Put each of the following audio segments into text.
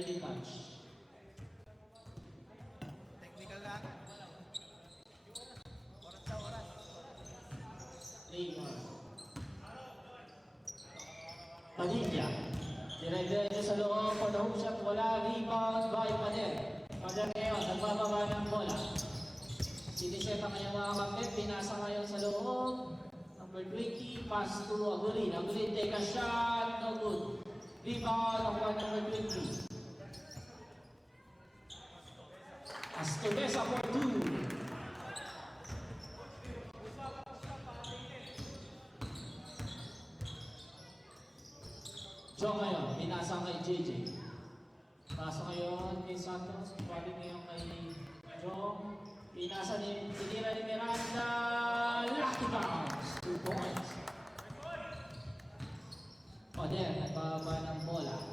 Early touch. Technical lang. Oras sa oras. Neymar. Padilla. Dire-diretso sa loob. For the hook shot. Wala. Rebound by Pader. Pader ngayon. Nagbababa ng bola. Siniseta kanya mga kapit. Pinasa ngayon sa loob. Number 20. Pass to Agulin. Agulin take a shot. No good. Rebound. Nakuha number 20. Astudesa for 2. Joe ngayon, pinasa kay JJ. Pasa ngayon kay Santos, balik ngayon kay Joe. Pinasa ni, tinira ni Miranda, lucky bounce, 2 points. Pader, nagbaba ng bola.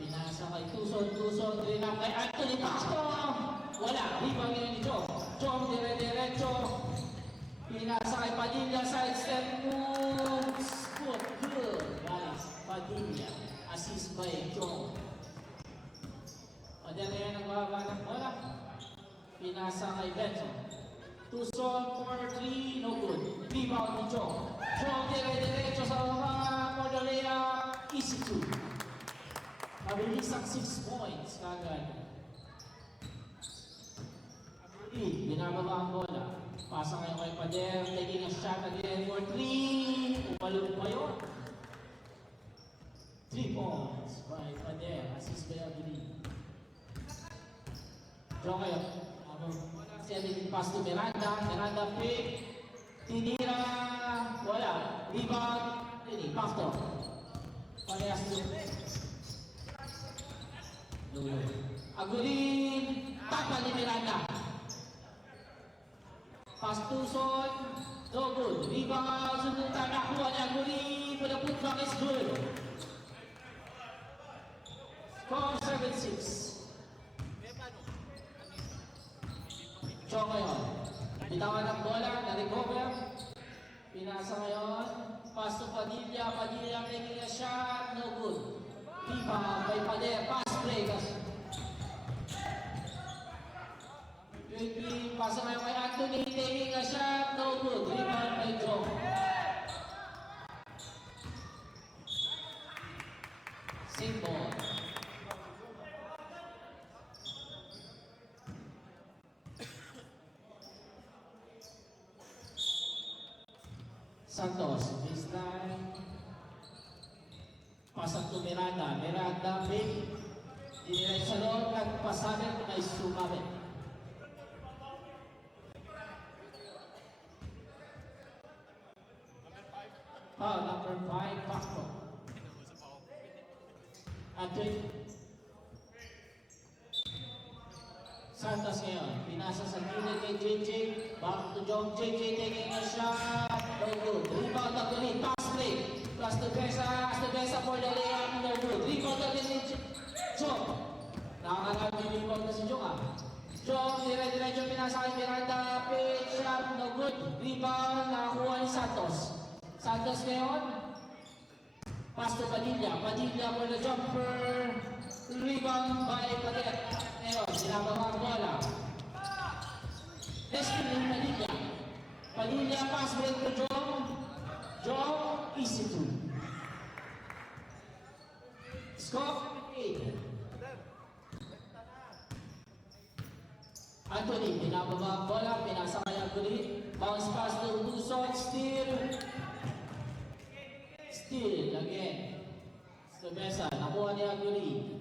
Pinasa kay Tuson, rinap kay Anthony Pasto. Wala, rebound ngayon ni Joe. Joe, dire-diretso. Pinasa kay Padilla, side step moves. Good. Guys, Padilla. Assist by Joe. Pader ngayon nagbaba ng bola. Pinasa kay Benson. Tuson for 3, no good. Rebound ni Joe. Joe, dire-diretso sa mga Cordillera. Easy 2. Mabilis ang 6 points kagad. Binababa ang bola. Pasa ngayon kay Pader. Taking a shot again for 3. Umalun pa yun. 3 points by Pader. Assist by Agulin. Draw kayo. Sending pass to Miranda. Miranda pick. Tinira. Wala. Rebound. Ini. Pasto. Parehas to. Agulin. Takpan ni Miranda. Pass Tuson. No good. Rebound. Sundutan. Nakuha ni Agulin. But the putback is good. Score 7-6. Show ngayon. Bitawan ng bola. Na-recover. Pinasa ngayon. Pass to Padilla. Padilla making a shot. No good. Rebound by Pader. Pass break. Quickly, pasa ngayon kay Anthony, taking a shot, no good. Rebound by Joe. Same ball. Santos, baseline. Pasang to Miranda. Miranda, big. Dinilay sa loob, nagpasabi kay Sumabit. Number 5, Pasto. Atwin. Santos ngayon. Pinasa sa gilid kay JJ. Back to John. JJ taking a shot. No good. Rebound na ulit. Pass play. Astudesa for the layup. No good. Rebound na ulit. John. Nakakalap yung rebound na si John. John, dire-diretso pinasa kay Miranda. Pitch shot. No good. Rebound. Nakakuha ni Santos. Santos ngayon, pass to Padilla. Padilla for the jumper. Rebound by Pader. Ngayon, sinababa ang bola. Destiny Padilla. Padilla pass break to John. John, easy 2. Score 8. Anthony, pinababa ang bola. Pinasa kay Agulin. Bounce pass to Tuson. Steal again. Stubesa, nakuha ni Agulin.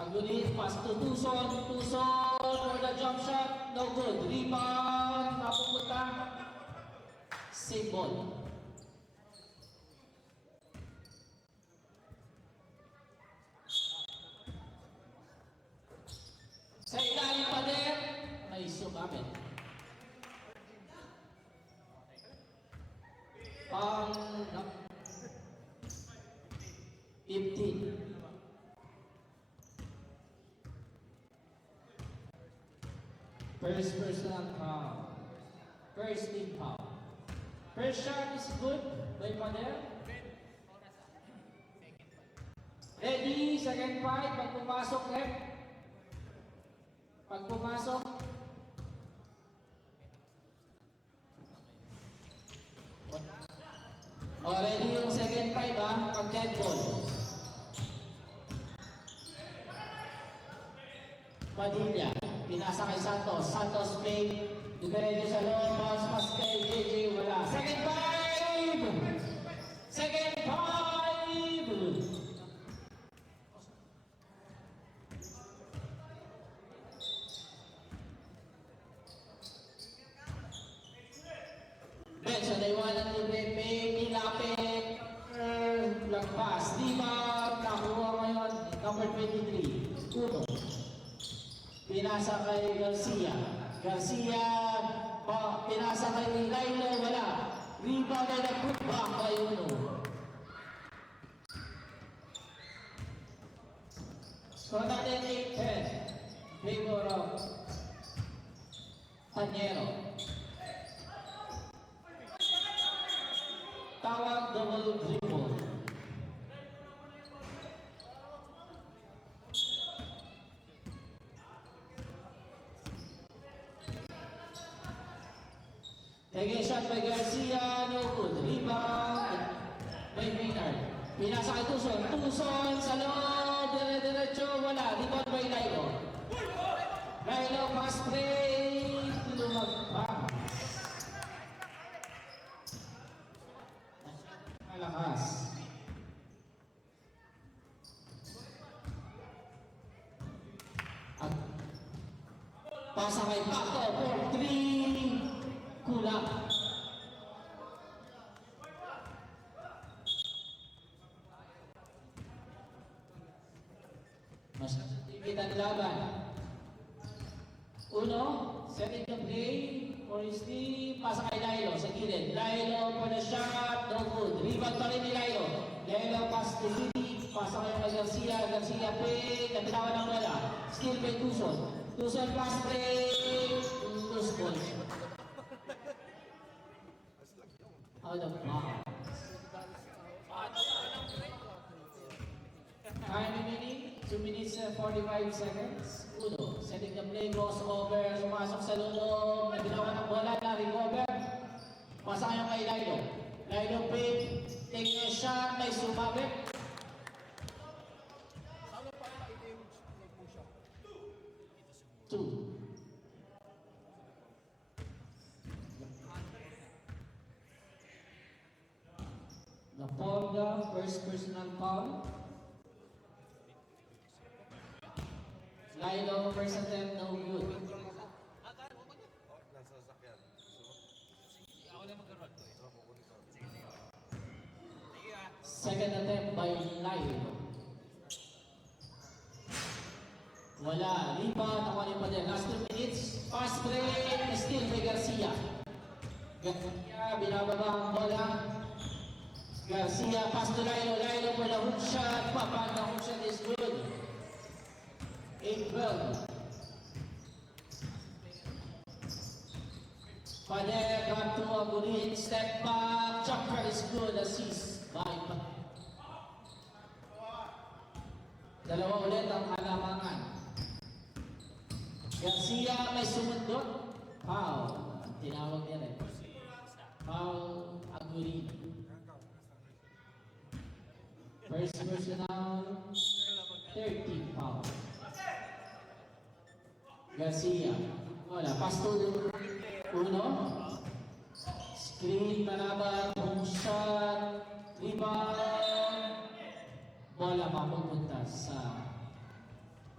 Agulin, pass to Tuson. Tuson for the jump shot. No good. Rebound. Napupunta. Save ball. Sa ilalim pa din, may sumabit. Pang 15. First personal foul. First team foul. First shot is good by Pader. Ready, second fight, pag pumasok, rep. Pag pumasok. O, ready yung second fight, ha? Pag dead ball. Padilla, pinasa kay Santos. Santos fake. Diretso sa loob, bounce pass kay JJ, wala. Second five! Second five! So they wanted to be nilapit, lagpas, rebound, nakuha ngayon, number 23, Uno. Pinasa kay Garcia. Garcia, pinasa kay Lilo, wala. Rebound ay nag-put back kay Uno. So natin 8-10, favor of Tanyero. Tawag double dribble. Taking shot by Garcia, no good. Rebound by Maynard. Pinasa kay Tuson. Tuson sa loob, dire-diretso, wala. Rebound by Lilo. Lilo pass play, lumagpang. Malakas. At pasa kay Pato for 3. Kulang. Mas kita laban. Uno, setting the play for his team. Pasa kay Lilo sa gilid. Lilo for the shot, no good. Rebound pa rin ni Lilo. Lilo pass to City. Pasa kayo kay Garcia. Garcia pick. Nabitawan ng wala. Still by Tuson. Tuson pass play. Tuson. Out of bounds. Time remaining, 2 minutes and 45 seconds. Uno, setting the play, crossover, sumasok sa loob, nabinawan ng bola, na-recover. Pasa kayo kay Lilo. Lilo pick, take a shot, may sumabit. Two. Napolga, first personal foul. Lilo, first attempt, no good. Second attempt by Lilo. Wala. Rebound, ako pa din. Last 2 minutes. Fast break, still by Garcia. Garcia, binababa ang bola. Garcia, pass to Lilo. Lilo for the hook shot. Papa, the hook shot is good. 8-12. Pader, got to Agulin. Step back. Jumper is good. Assist by Pader. Dalawa ulit ang halamangan. Garcia may sumundot. Foul. Tinawag niya rin. Foul Agulin. First personal, 30 foul. Garcia. Wala. Pass to Uno. Screen, manaban, home shot, rebound. Bola mapupunta sa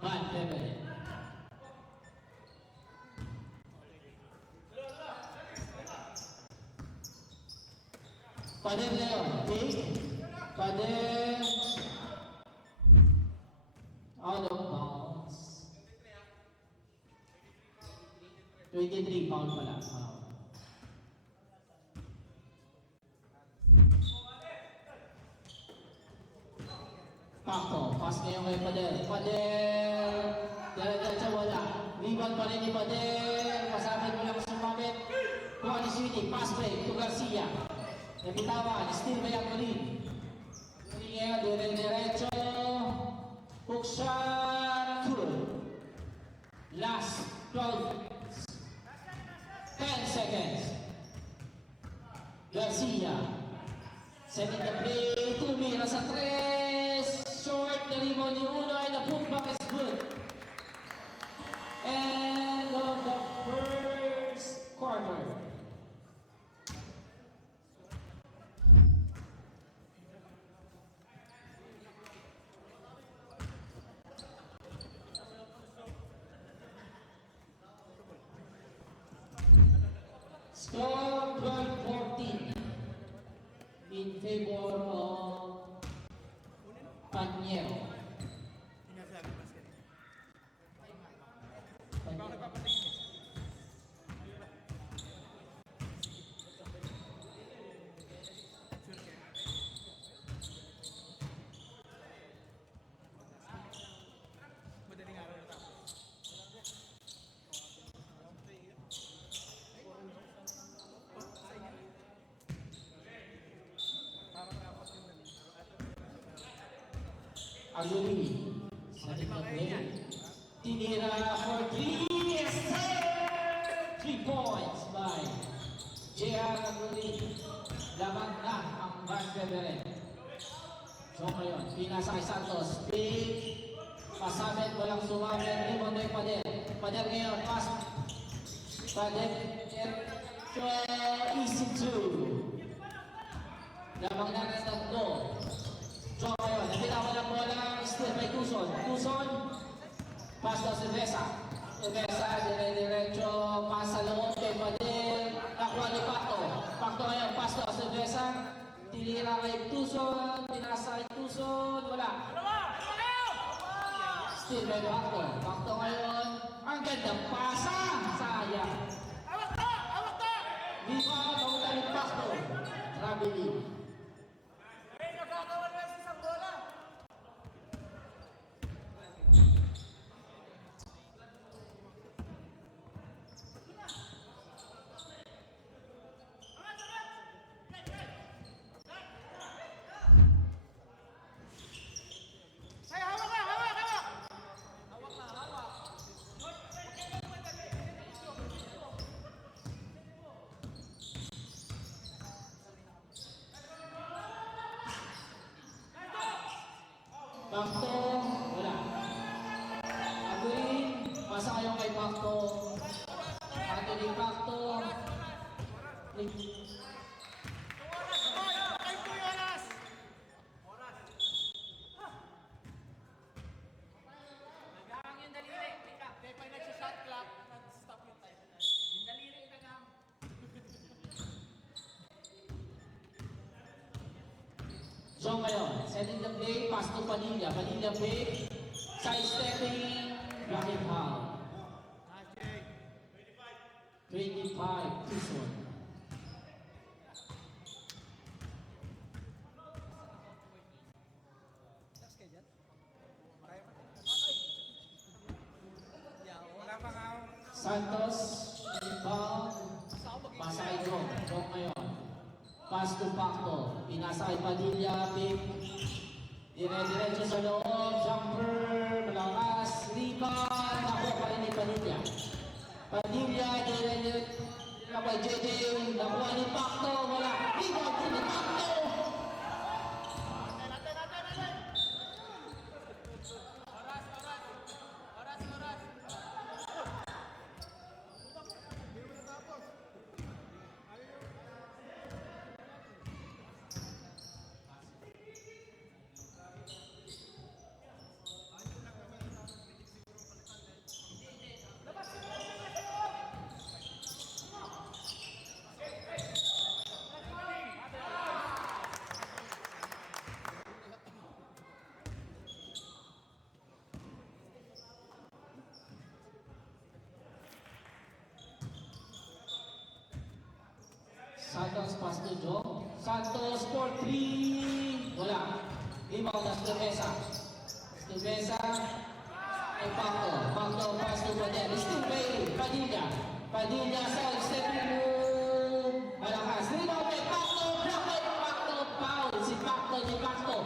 Van Beveren. Pader Leon, take. Pader. Out of bounds. 23 pound pala. Pakto, pass ngayon kay Pader. Pader, dala-dala wala. Rebound pa rin ni Pader. Kasabit mo lang sumamit. Kuha ni Sweetie, pass break to Garcia. Nabitawan, still may Agulin. Ngayon, dire-diretso. shot, good. Last 12, 10 seconds. Garcia, setting the play, tumira sa 3, short, na rebound ni Uno, and the putback is good. End of the first quarter. Score 12-14 in favor of Panyero. Madaling araw na tapos. Aguli, setting the play. Tinira for 3, yes sir! 3 points by J.R. Aguli. Laban na ang Van Beveren. So ngayon, pinasa kay Santos. Big, pasabit, walang sumabit. Rebound ay Pader. Pader ngayon, pass. Pader, easy 2. Labang na ng tatlo. So ngayon, nabitawan ang bola, still by Tucson. Tucson, pass daw si Vesa. Vesa, dire-diretso, pass sa loob kay Pader. Nakuha ni Pacto. Pacto ngayon, pass daw si Vesa. Tinira kay Tucson, pinasa kay Tucson, wala. Still by Pacto. Pacto ngayon, ang gandang pasa. Sayang. Di pa, pamunta ni Pacto. Traveling. Pacto, wala. Aguin, pasa kayo kay Pacto. Anthony Pacto. So ngayon, setting the play, pass to Padilla. Padilla play, side-stepping, block it out. 25, Tucson. Santos, inbound, pasa kay Jong. Jong ngayon. Pass to Pacto. Pinasa kay Padilla. Pick. Dire-diretso sa loob. Jumper. Malakas. Rebound. Nakuha pa rin ni Padilla. Padilla. Dire-diretso kay JJ. Nakuha ni Pacto. Wala. Rebound ni Pacto. Santos pass to Joe. Santos for 3. Wala. Rebound na Stevesa. Stevesa ay Pacto. Pacto pass to Padilla. Still by Padilla. Padilla side-stepping move. Malakas. Rebound kay Pacto. Block kay Pacto. Foul. Si Pacto ni Pacto.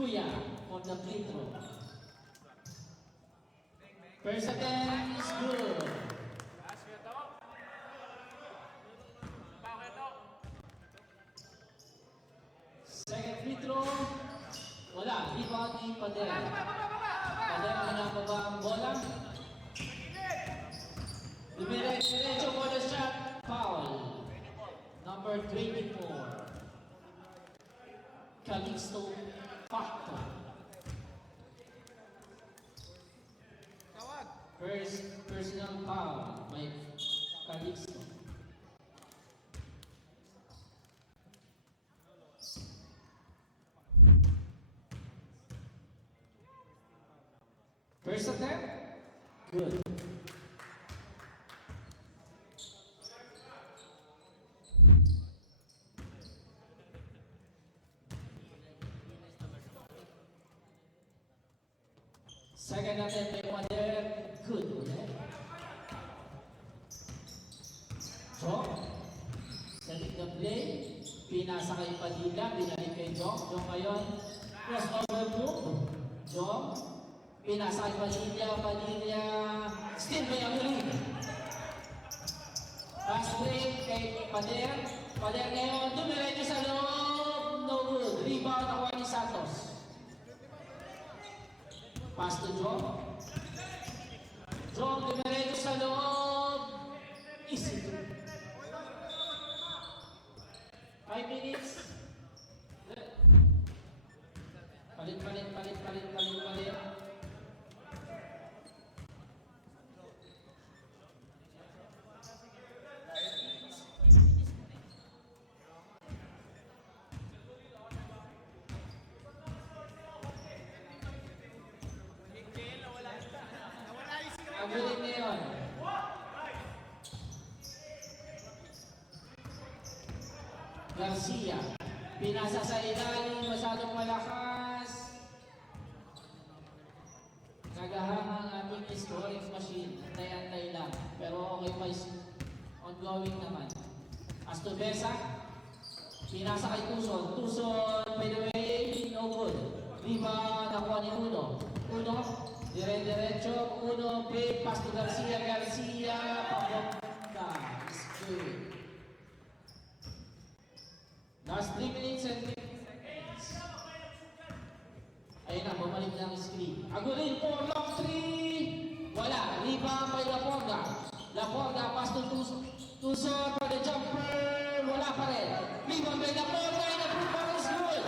Kuya for the free throw. First attempt is good. Second free throw. Wala. Rebound ni Pader. Pader pinababa ang bola. Diretso for the shot. Foul. Number 24. Calixto Facto. First personal foul by Calixto. First attempt, good. Second attempt by Pader, good. Jong, setting the play, pinasa kay Padilla, binalik kay Jong. Jong ngayon, crossover move. Jong, pinasa kay Padilla, Padilla, still by Aguilin. Pass break kay Pader, Pader ngayon, dumiretso sa loob, no good. Rebound ako ni Santos. Pass to Jong. Jong, dumiretso sa loob. Easy. 5 minutes. Palit. Aguilin ngayon. Garcia. Pinasa sa ilalim, masyadong malakas. Nagahang ang ating scoring machine. Antay-antay lang. Pero okay pa, ongoing naman. Astubesa. Pinasa kay Tuson. Tuson, by the way, no good. Rebound, nakuha ni Uno. Uno, diretso. Uno, play, pass to Garcia. Garcia, pabokta. It's good. Last 3 minutes and 15 seconds. Ayun na, bumalik ng screen. Aguilin for long 3. Wala. Rebound by Laporga. Laporga, pass to Tuson for the jumper. Wala pa rin. Rebound by Laporga. And the putback is good.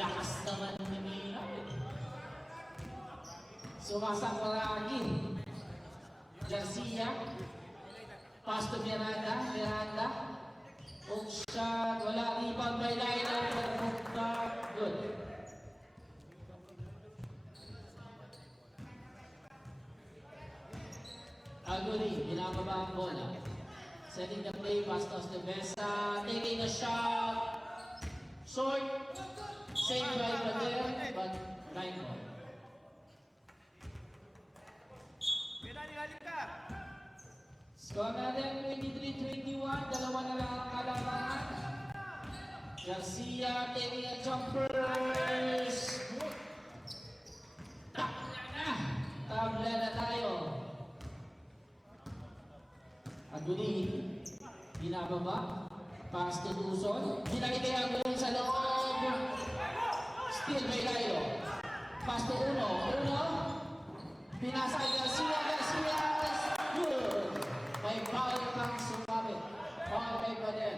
Lakas naman ng Manila. Sumasang lagi. Garcia. Pass to Miranda. Hook shot. Wala. Rebound by Lino. Hook back. Good. Aguilin. Binababa ang bola. Setting the play. Pass to Astubesa. Taking a shot. Short. Saved by Pader. But line ball. Score natin 23-21, dalawa na lang ang kalamangan. Garcia taking a jumpers. Tabla na tayo. Aguilin, binababa. Pass to Tuson. Binalik kay Aguilin sa loob. Still by Lilo. Pass to Uno. Pinasa kay Garcia. Good. May foul pang sumabit. Foul kay Pader.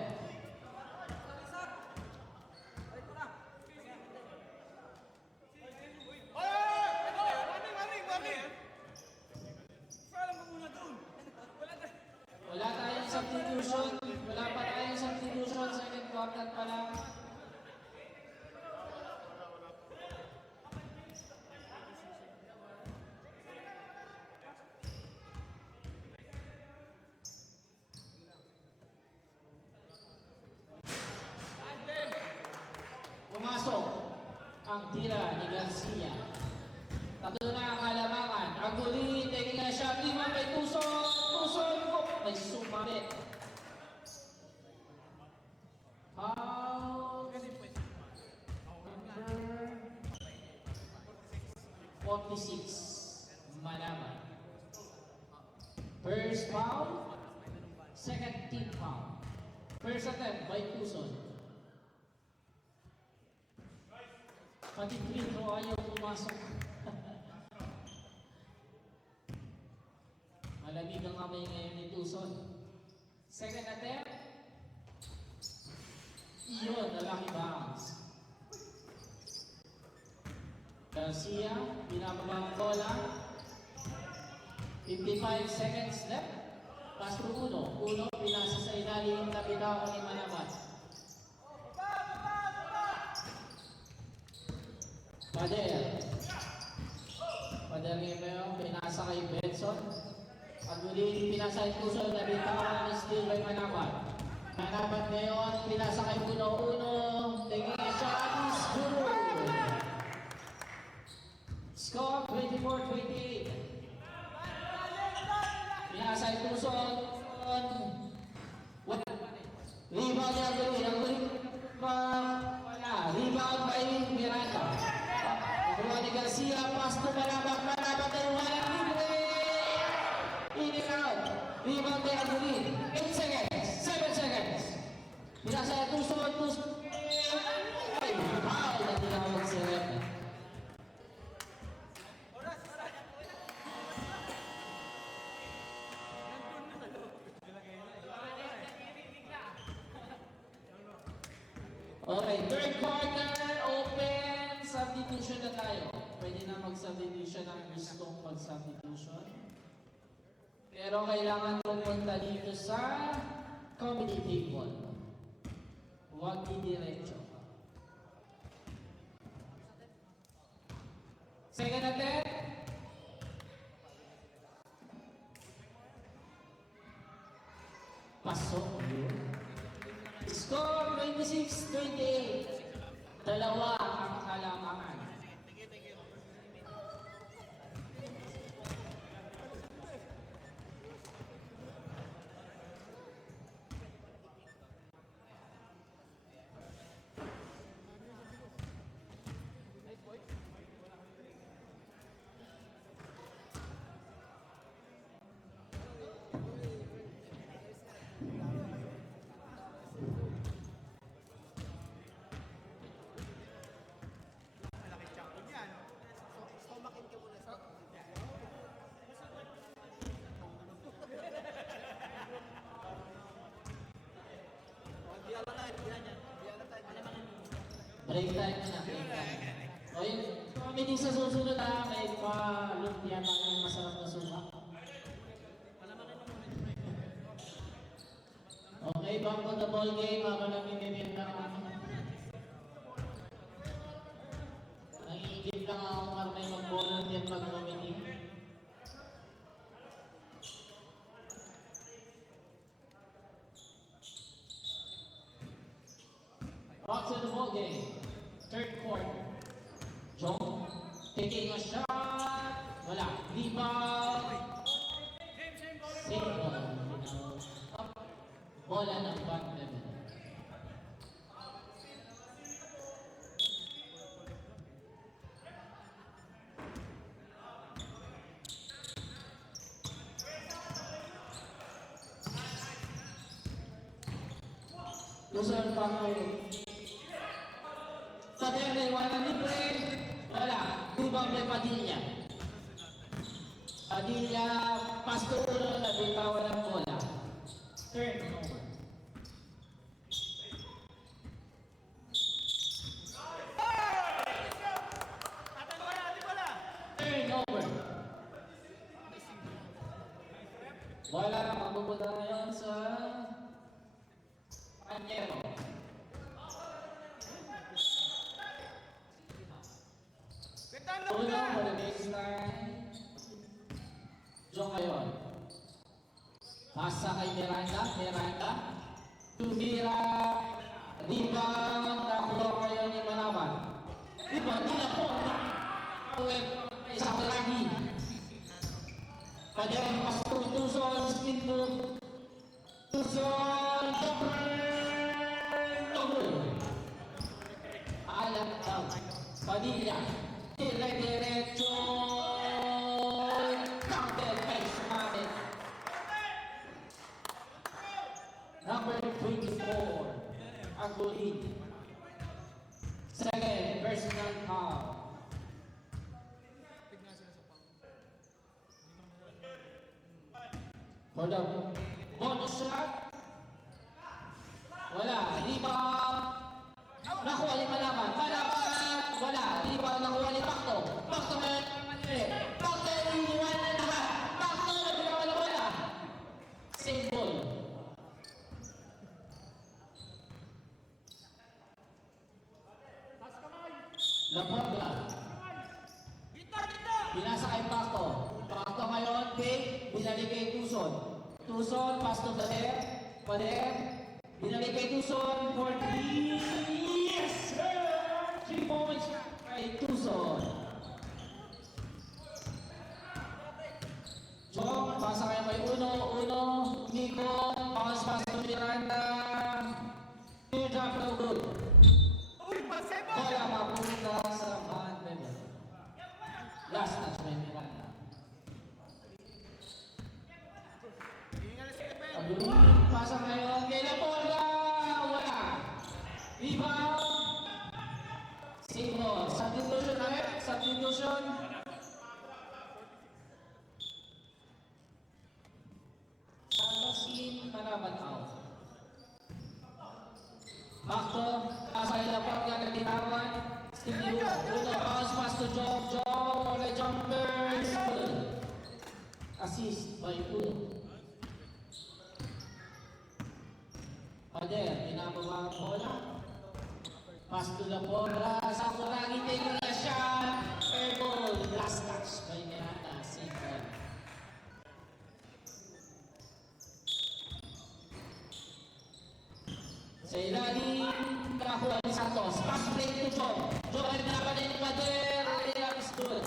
Wala tayong substitution. Wala pa tayong substitution. Second quarter pa lang. Pumasok ang tira ni Garcia. Tatlo na ang kalamangan. Aguilin, taking a shot. Lima kay Tuson. May sumabit. Foul. 46, Malaman. First foul, second team foul. First attempt by Tucson. Pati free throw ayaw pumasok. Malamig ang kamay ngayon ni Tucson. Second attempt. Iyon, the lucky bounce. Garcia, binababa ang bola. 55 seconds left. Pass to Uno. Uno, pinasa sa ilalim na bitaw ni Manabat. Pader. Pader Rimeo, pinasa kay Benson. At muli, pinasa yung Tucson na bitaw ni Steele by Manabat. Manabat ngayon, pinasa kay Uno. Uno, taking a shot is good. Score 24-28. Pinasa yung Tucson. Rebound niya gawin. Ang gawin wala. Rebound by Miranda. Nakuha ni Garcia. Pass to Malabak. Malabak ay walang libre. In and out. Rebound by Agulin. 8 seconds. 7 seconds. Pinasa yung Tucson. Tucson. Ay, foul na tinawag si Rep. Okay, third quarter, open, substitution na tayo. Pwede na mag-substitution ang gustong pag-substitution. Pero kailangan pumunta dito sa committee table. Huwag didiretso. Second attempt. Pasok yun. Score 26-28. Dalawa ang kalamangan. Break time na. Break time. O yun, committee sa susunod ha, may pa-lumpia na yung masarap na suka. Okay, back to the ball game. Habang nag-minimit na nangiigip lang ako marmay mag-volunteer mag-committee. Back to the ball game. Third quarter. John taking a shot. Wala. Rebound. Single. Bola ng back level. Luzon Pangay. Padere, wala libre. Wala. Rebound by Padilla. Padilla, pass to Uno, nabitawan ng bola. Turnover. Turnover. Bola na mapupunta ngayon sa Panyero. Una for the baseline. Diyon ngayon. Pasa kay Miranda. Miranda. Tumira. Rebound. Nakuha ngayon ni Manabat. Rebound. Tila po. Isang lagi. Padang pastor Tucson. Spin to Tucson. Double. Alam daw. Padilla. Dire-diretso. Counter face sumabit. Number 24, Agulin. Second, personal foul. Tignan sila sa pang. For the bonus shot. Wala. Rebound. Nakuha ni Malaman. Malaman. Wala. Rebound. Nakuha ni Bakto. Bakto ngayon. Bakto. Iniwan na lahat. Bakto. Nagbigawa na wala. Same ball. Laporta. Pinasa kay Bakto. Bakto ngayon. Pick. Binalik kay Tuson. Tuson. Pass to Bader. Bader. Binalik kay Tuson for 3. Yes, sir! 3 points kay Tuson. Jong, pasa kayo kay Uno. Uno, Nico, bounce pass to Miranda. Teardrop, no good. Bola mapunta sa Van Bebel. Last touch by Miranda. Tingnan si Epen. Agulin, pasa ngayon kay Laporta. Wala. Rebound. Sino? Substitution ulit. Substitution. Santosin, Manaban out. Bakto, pasa kay Laporta kay Tinawan. Steve Uno, bounce pass to Jong. Jong, kay Jumpers. Assist by Uno. Pader, pinababa ang bola. Pass to the bola. Sa kurangin taking a shot. Fair ball. Last touch by Miranda. Safe ball. Sa ilalim, nakakuha ni Santos. Pass play to John. John ay pinapanin ni Pader. Layup is good.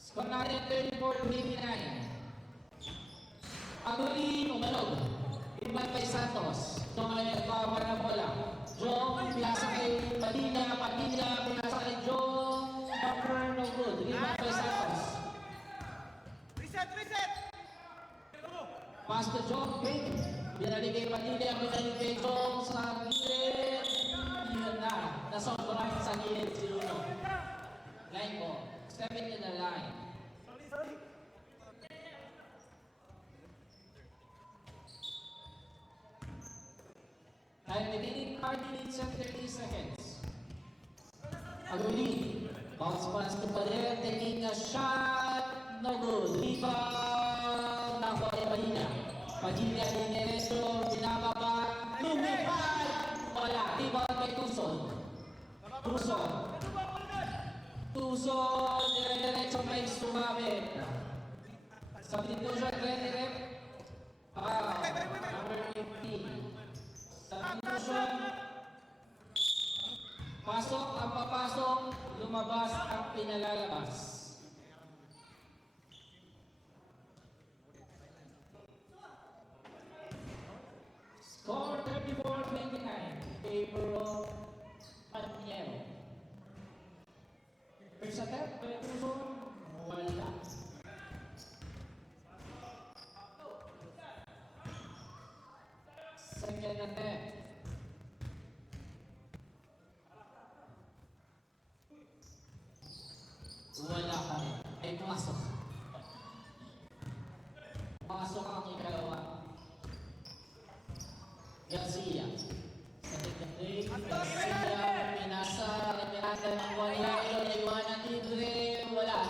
Score natin 34-29. Agulin, umanog. Iban kay Santos. Ito ngayon nagbawa na bola. Jong, pinasa kay Padilla. Padilla, pinasa kay Jong. Bumper, no good. Iban kay Santos. Reset! Pass to Jong, pick. Binalik kay Padilla. Binalik kay Jong sa gilid. Yun na. Nasobrahan sa gilid si Uno. Line mo. Stepping in the line. Time remaining 5 minutes and 30 seconds. Agulin. Bounce pass to Pader. Taking a shot. No good. Rebound. Nakuha ni Padilla. Padilla din ni Resto. Binababa. Lumipad. Wala. Rebound kay Tuson. Tuson. Tuson. Dire-diretso may sumabit. Substitution. Dire-direct. Number 15. Substitution. Pasok ang papasok, lumabas ang pinalalabas. Score 34-29. Favor of Panyero. First attempt, Tuson. Wala. Second attempt. Wala ka rin. Ay, pumasok. Pumasok ang ikalawa. Garcia. Sa tignan Garcia, pinasa, Miranda ng wala. Iwan ng libre. Wala.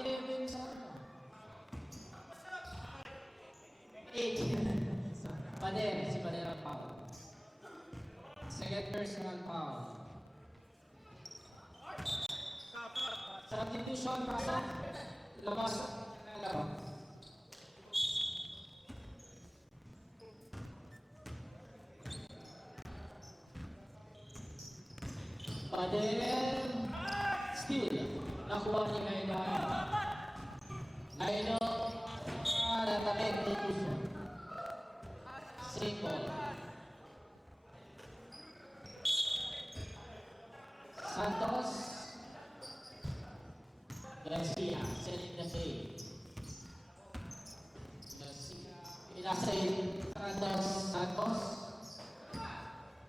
11 sa ano. 8. Pader, si Pader ang foul. Second personal foul. Substitution, pasok. Labas. Labas. Pader. Steal. Nakuha ni Naino. Naino. Natabeg ni Tuso. Simple. Santos. Garcia. Sending the save. Garcia. Pinasave. Santos.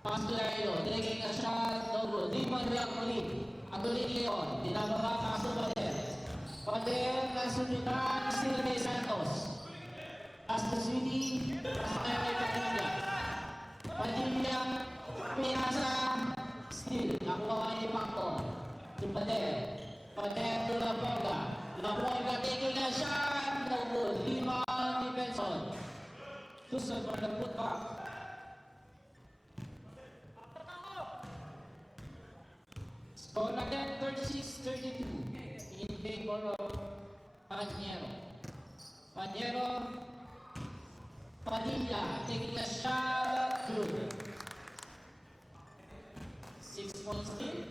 Pass to Naino. Taking a shot. No good. Limon Reacoli. Agulin Leon. Dinababa. Pass to Pader. Pader. Nasunutan. Still kay Santos. Pass to Sweetie. Pass to Padilla. Padilla. Pinasa. Still. Nakuha ni Paco. To Pader. Pader to Laporga. Laporga taking a shot. No good. Limon ni Benson. Susunod for the putback. Score again 36-32 in favor of Paniero. Paniero. Padilla taking a shot. Good. 6 points lead.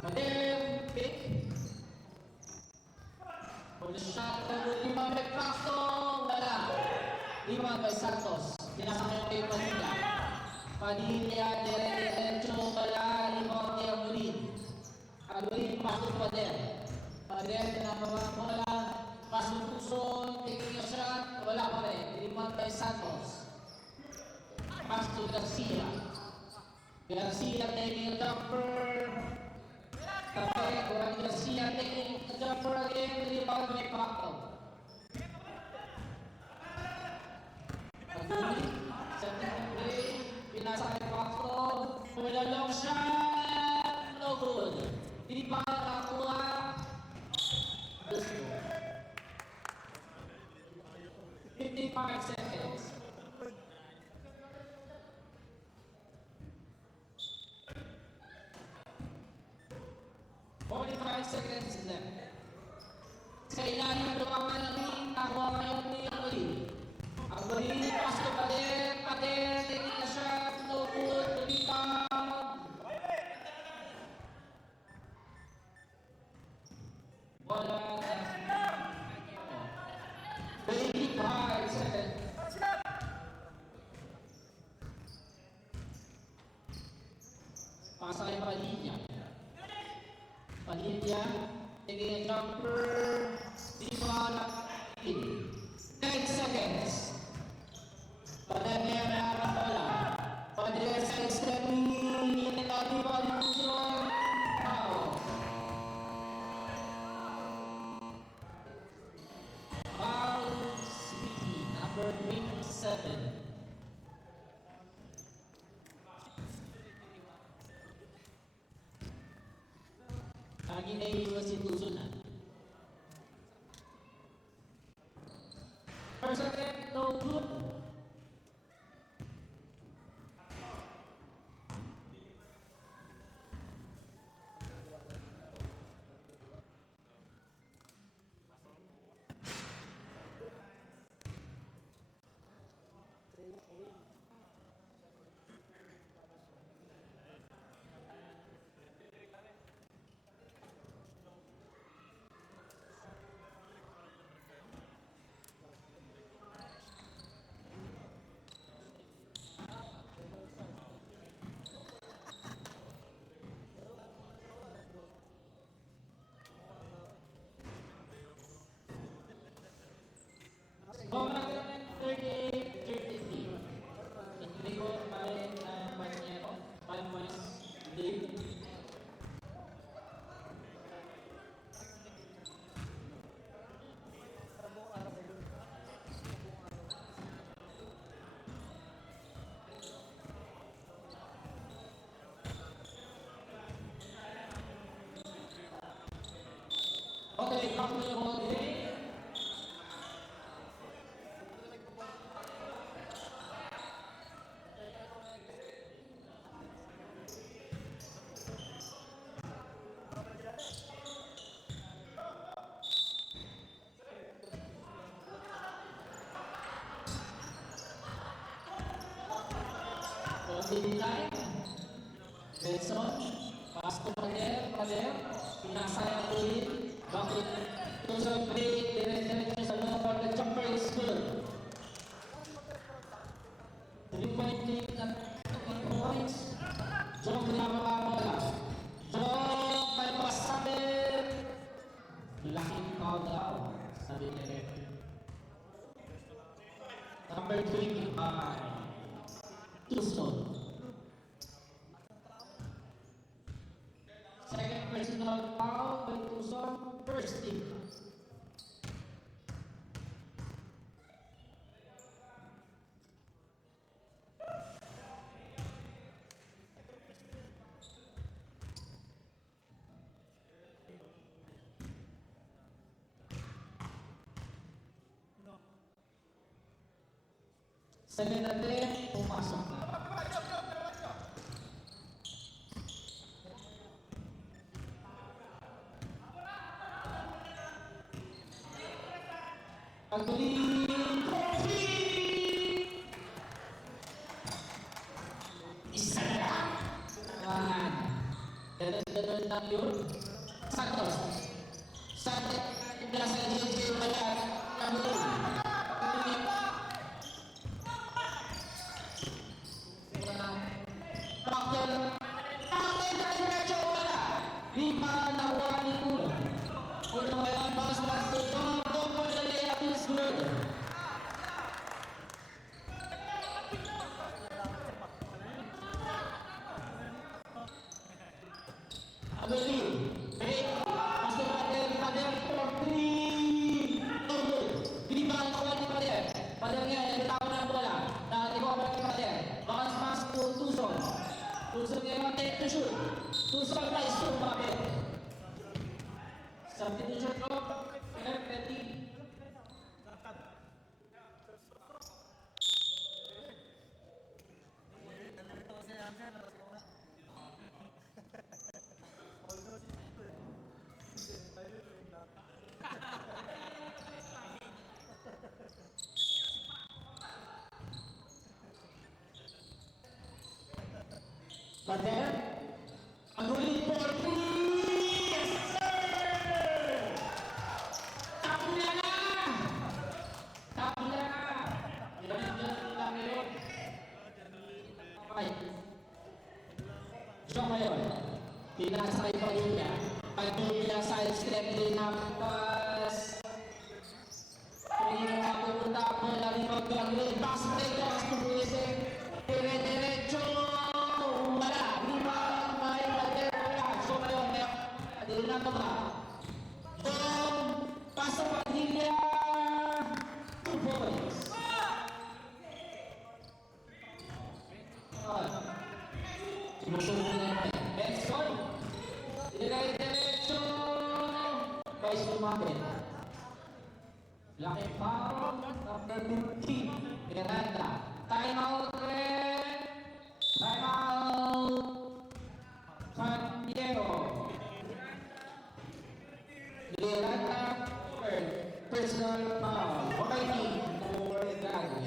Pader pick. For the shot of Lima by Castro. Wala. Lima by Santos. Pinasakay kay Padilla. Padilla, diretso, wala. Lima kay Agulin. Agulin, pasok Pader. Pader, pinapawang bola. Pasok Tuso, taking a shot. Wala pa rin. Lima by Santos. Pass to Garcia. Garcia taking a jumper. Tape, Garcia taking a jumper again. Rebound by Paco. Agulin, setting the play. Pinasa kay Paco. With a long shot. No good. Di pa nakakuha. Gusto. 55 seconds. Seconds left. Sa ilalim ng lumaman ng ring, nakuha ngayon ni Agulin. Agulin, pass to Pader. Pader, taking a shot. No good. Rebound. Bola. 25 seconds. Pasa kay Padilla. Padilla, taking a jumper. Di ba in 10 seconds. Padilla na ang bola. Padilla sa extreme. Inilati ba ang puso? Foul. Foul City, number 27. Lagi na iwas si Tuso na. First attempt, no good. Tucson. Pass to Pader. Pinasayang ulit. Back to Tucson. Dire-diretso sa loob for the jumper is good. 3-point lead at 8 points. Jong pinapakabola. Jong may pasabit. Laking foul daw. Sabi ni referee. Number 25. Tucson. Second personal foul by Tucson. First team. Second attempt, pumasok na. Pagtuloy, coffee! Isa na lang. Ganun lang yun. Santos. Santos, nasa JJ Malat, Kamul. Substitution of Petty. But then, ang ulit for three! Yes, sir! Tapula na! Tapula na! Ilan lang yun. Okay. Diyo ngayon, pinasay pa rin niya. Pag-duya side step din ang pass. Pinigil na pupunta po na rin mag-gagawin. Pass break, pass to Bulisek. Dire-diretso! Apa ba? Pasok Padilla 2 points. Sinusunod na naman. Benson. Dire-diretso. Vice lumapit. Laki foul. Number 15. Miranda. Time out rin. Time out. San Diego. Miranda personal foul. Okay, team. For Dragway.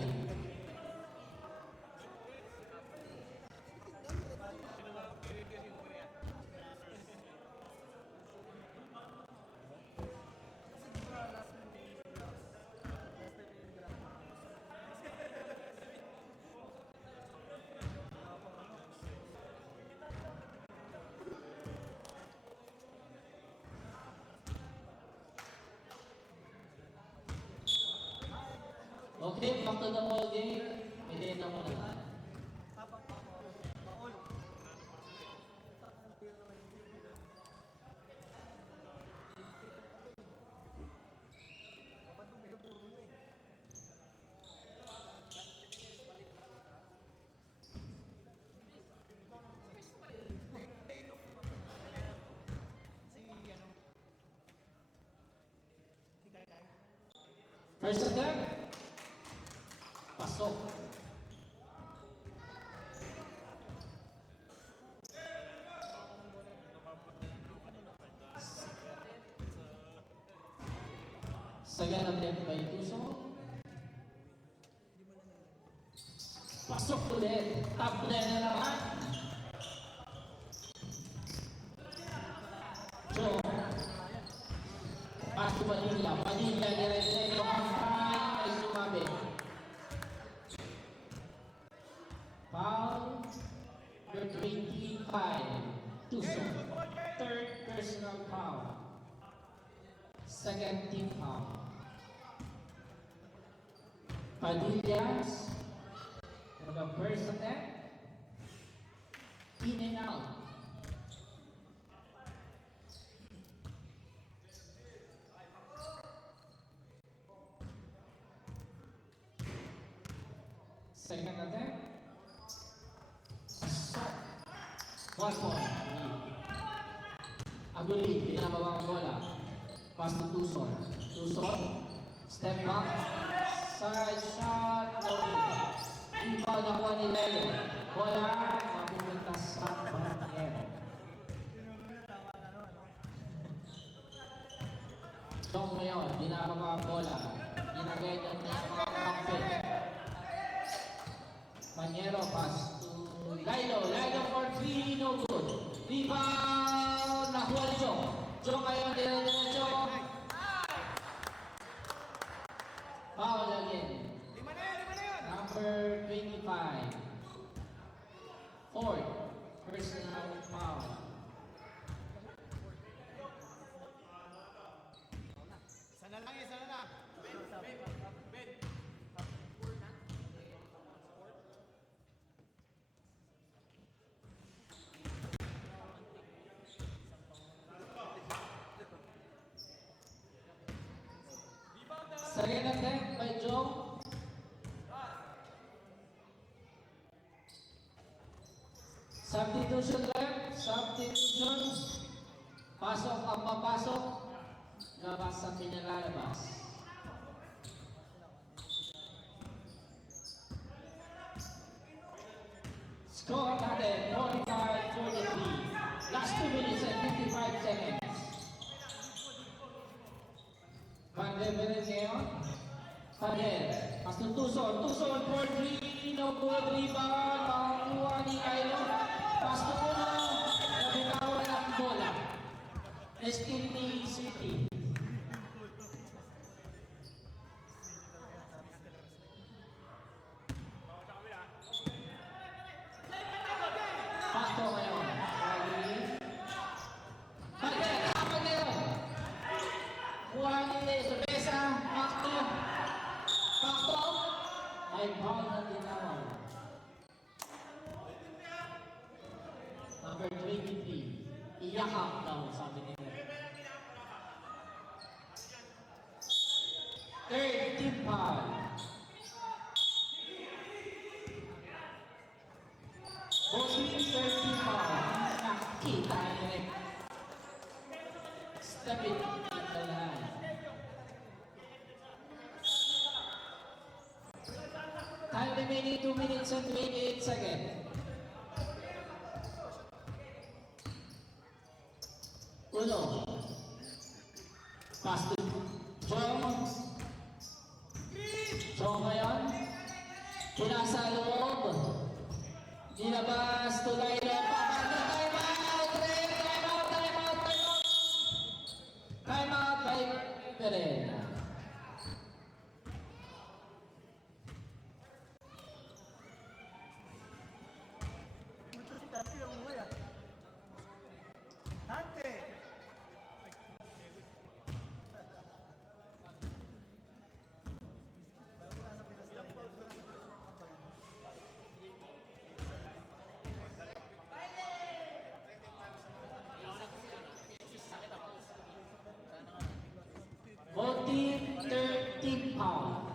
Okay, back to the ball game. Hindi na mo na. First attempt. Pasok. Second attempt by Tucson. Pasok ulit. Top 10 na naman. So, pass to Padilla. Padilla, dire-diretso ang time ay sumabi. Foul, number 25, Tucson. Third personal foul. Second team foul. Padillas, the first attempt, in and out. Second attempt, assault. 1 point. Aguli, pinababa ang bola. Pass to Tucson. Tucson, step back. Side shot, no good. Rebound nakuha ni Lelo. Bola, mapupunta sa Barniero. Dong ngayon, dinababa ang bola. Ginagay niya niya sa mga kampit. Maniero, pass to Lilo. Lilo for 3, no good. Rebound, nakuha ni Joe. Joe ngayon, dire-diretso. Foul again. Lima na yun! Number 25. Fourth, personal foul. Sana lang sana lang. Ben. Second attempt by Joe. Substitution left, substitution. Pasok ang papasok. Labas sa pinalalabas. Score natin, 45-43. Last 2 minutes and 55 seconds. Van Beveren ngayon. Pader. Pas to Tucson. Tucson for 3. No good rebound. Makakuha ni Kylo. Pas to Puno. Nabitawan ang bola. Still ni City. Pasto ngayon. Pader. Kapag ngayon. Kuha ni Cerveza. Pakto. Pakto. May ball na tinawag. Number 23. Iyakap daw, sabi nila. Third team foul. Both teams third team foul. Nakita niya rin. Step it in the line. Time remaining 2 minutes and 28 seconds. Uno. Pass to Joe. Joe ngayon. Pinasa loob. Nilabas to Lilo. Papagod. Time out. Time out. Time out. Time out. Time out by Perena. Dante! Both team, third team foul.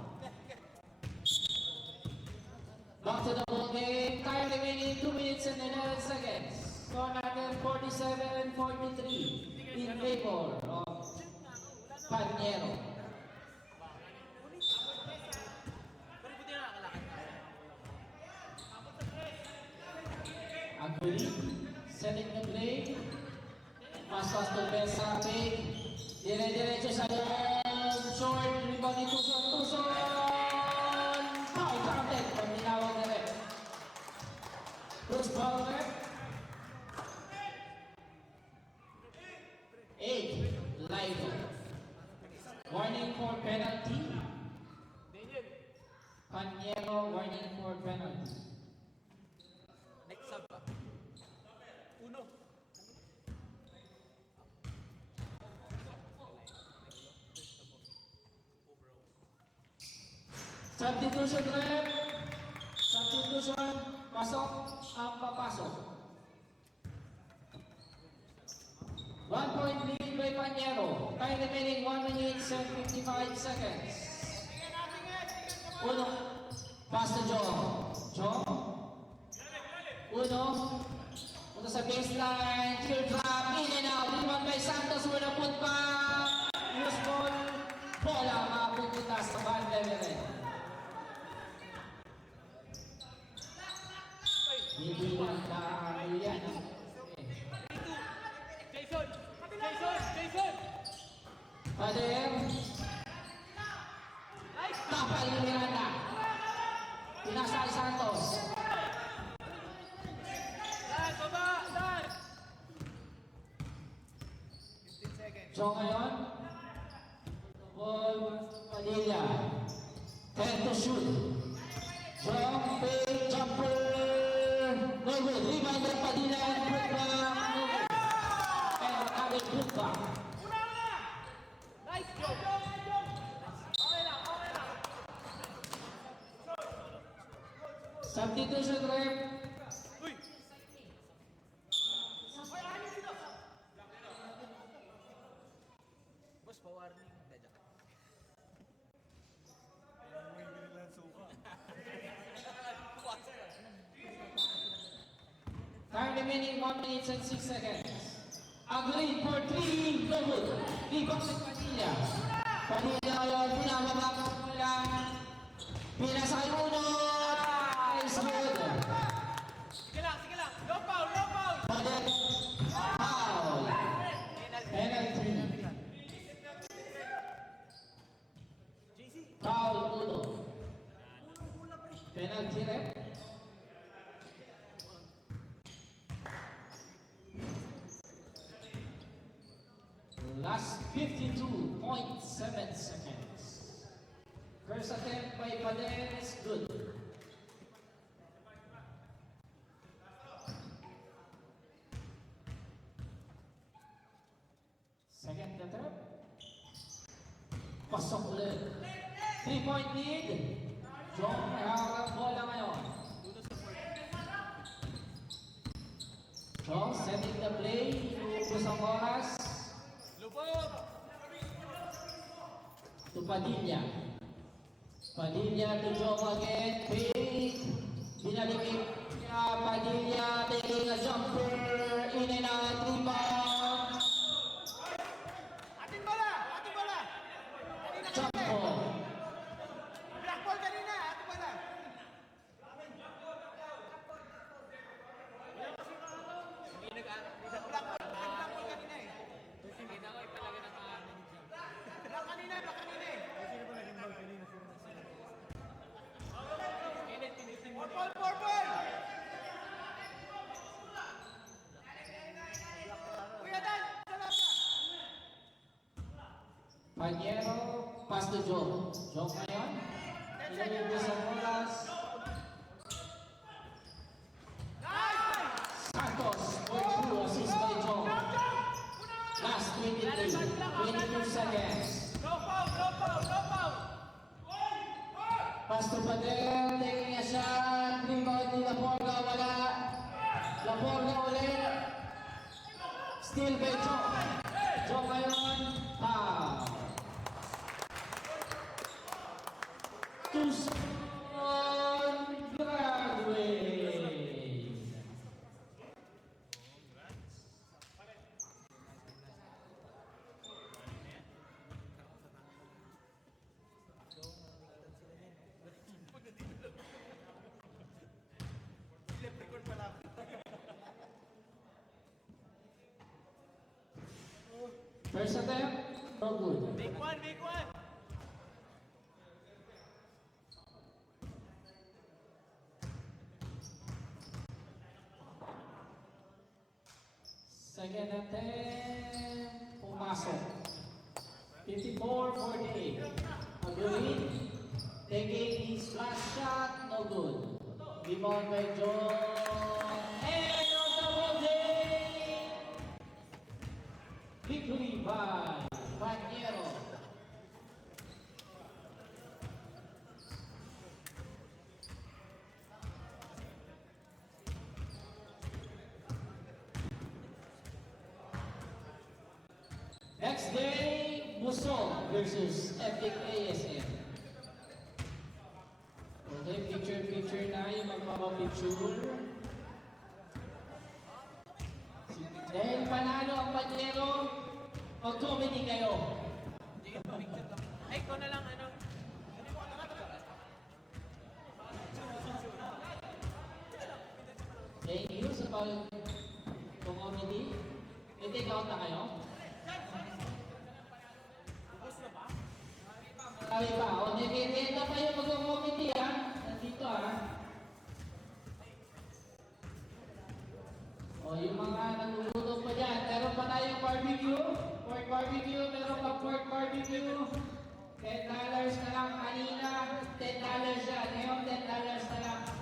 Back to the ball game. Time remaining 2 minutes and 11 seconds. Score natin 47-43 in favor of Paniero. Aguli, setting the play. Pastos to Besa, fake. Dire-diretso sa loob. Short, rebound ni Tucson. Tucson! Foul counted. Paminawag na rin. Bruce Bowler. for penalty. Daniel. Panyero warning for penalty. Next sub ba? Uno. Substitution rep. Substitution. Pasok ang papasok. 1 point lead by Panyero. Time remaining 1 minute and 55 seconds. Uno. Pass to Jong. Jong. Uno. Punta sa baseline. Teardrop. In and out. Rebound by Santos. Where the put back. Loose ball. Bola. Mapupunta sa band level. Hindi lang tayo yan. Jason. Jason. Pader. Tapal ni Miranda. Pinasal Santos. Dan, baba. Dan. 15 seconds. So ngayon, Paul Padilla. 10 to shoot. Jump, big jumper. No good. Rebound by Padilla and put back. No good. And another put back. Nice job. Okay lang. Substitution rep. Uy. Boss, pa-warning. Dadyak. Time remaining 1 minute and 6 seconds. Agreed for 3. No good. Rebound by Padilla. Padilla ngayon. Pinababa ko lang. Pinasal unod. Nice good. Sige lang. No foul. Pader. Foul. Penalty. Foul uno. Penalty rep. Last 52.7 seconds. First attempt by Pader is good. Second attempt. Pasok ulit. 3-point lead. Jong may harap bola ngayon. Jong setting the play. Iubos ang oras. Lubog. To Padilla. Padilla to Jong again. Big. Binalikin niya Padilla. Making a jumper. In and out. Rebound. Ating bola. Jump ball. Black ball kanina. Ating bola. Black ball kanina eh. Black kanina eh. Purple. Kuya Dan, sarap ka. Panyero, pass to Jong. Jong ngayon. Iluubos ang oras. Nice! Santos, point two, assist by Jong. Last 22 seconds. No foul. Pass to Pader, taking a shot. Rebound ni Laporga, wala. Laporga ulit. Still by Jong. Jong ngayon, foul. Tucson graduate. First attempt, no good. Big one. Second attempt, pumasok. 54-48. Agreed. Taking his last shot, no good. Rebound by John. And on double day! Victory by Panyero. Next day, Musol versus Epic ASM. Okay, picture na yung magpapapicture. Dahil panalo ang Panyero, mag-comedy kayo. Ay, ikaw na lang, ano? Thank you sa pag-comedy. Take out na kayo. Kaya pa, o nagkikita pa yung mag-comedy ha. Nandito ha. O yung mga nagugutom pa dyan, meron pa tayong barbecue. Pork barbecue, meron pa pork barbecue. $10 na lang kanina, $10 yan. Ngayon, $10 na lang.